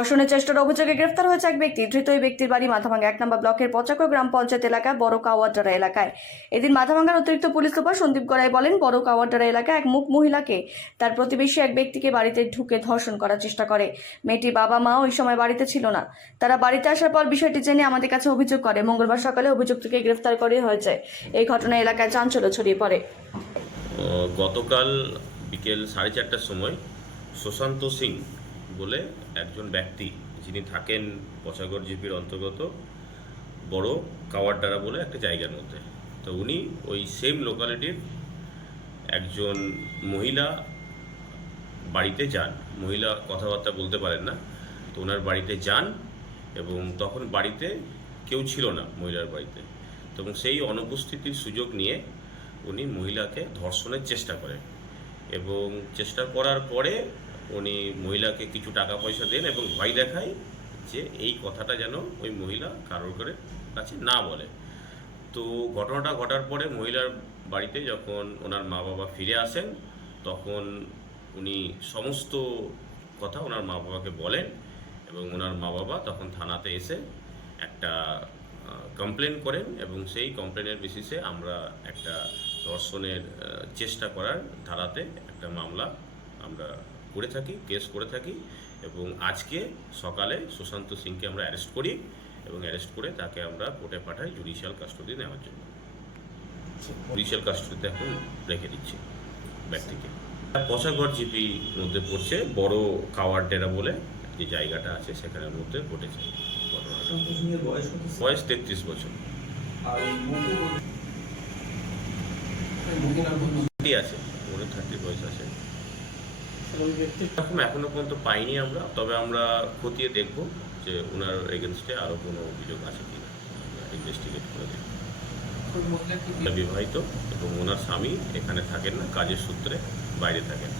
ধর্ষণের চেষ্টার অভিযোগে গ্রেফতার হয়েছে এক ব্যক্তি। ধৃত ওই ব্যক্তির বাড়ি মাথাভাঙ্গা 1 নম্বর ব্লকের পচাকো গ্রাম পঞ্চায়েত এলাকায় বড় কাওয়ারডারা এলাকায়। এদিন মাথাভাঙ্গার অতিরিক্ত পুলিশ সুপার সন্দীপ গড়াই বলেন, বড় কাওয়ারডারা এলাকায় এক মহিলাকে তার প্রতিবেশী এক ব্যক্তিকে বাড়িতে ঢুকে ধর্ষণ করার চেষ্টা করে। মেয়েটির বাবা মা ওই সময় বাড়িতে ছিল না। তারা বাড়িতে আসার পর বিষয়টি জেনে আমাদের কাছে অভিযোগ করে। মঙ্গলবার সকালে অভিযুক্তকে গ্রেফতার করা হয়েছে। এই ঘটনায় এলাকায় চাঞ্চল্য ছড়িয়ে পড়ে। গতকাল বিকেল 4:30টার সময় সুশান্ত সিং বলে একজন ব্যক্তি, যিনি থাকেন পচাগড় জিপির অন্তর্গত বড় কাওয়ারডারা বলে একটা জায়গার মধ্যে, তো উনি ওই সেম লোকালিটির একজন মহিলা বাড়িতে যান। মহিলা কথাবার্তা বলতে পারেন না, তো ওনার বাড়িতে যান এবং তখন বাড়িতে কেউ ছিল না মহিলার বাড়িতে। এবং সেই অনুপস্থিতির সুযোগ নিয়ে উনি মহিলাকে ধর্ষণের চেষ্টা করেন এবং চেষ্টা করার পরে উনি মহিলাকে কিছু টাকা পয়সা দেন এবং ভয় দেখায় যে এই কথাটা যেন ওই মহিলা কারোর কাছে না বলে। তো ঘটনাটা ঘটার পরে মহিলার বাড়িতে যখন ওনার মা বাবা ফিরে আসেন, তখন উনি সমস্ত কথা ওনার মা বাবাকে বলেন এবং ওনার মা বাবা তখন থানাতে এসে একটা কমপ্লেন করেন এবং সেই কমপ্লেনের বেসিসে আমরা একটা ধর্ষণের চেষ্টা করার ধারাতে একটা মামলা আমরা করে থাকি, কেস করে থাকি। এবং আজকে সকালে সুশান্ত সিংকে আমরা অ্যারেস্ট করি এবং অ্যারেস্ট করে তাকে আমরা কোর্টে পাঠাই জুডিশিয়াল কাস্টডি নেওয়ার জন্য। জুডিশিয়াল কাস্টডিতে এখন রেখে দিচ্ছি ব্যক্তিকে। পচাগড় জিপি মধ্যে পড়ছে, বড় কাওয়ারডেরা বলে যে জায়গাটা আছে সেখানের মধ্যে ঘটেছে ঘটনাটা। বয়স 33 বছর আছে, ওর 30 বয়স আছে। এরকম এখনো পর্যন্ত পাইনি আমরা, তবে আমরা খতিয়ে দেখব যে ওনার এগেনস্টে আরো কোনো অভিযোগ আছে কিনা, ইনভেস্টিগেট করে দেখব। বিবাহিত এবং ওনার স্বামী এখানে থাকেন না, কাজের সূত্রে বাইরে থাকেন।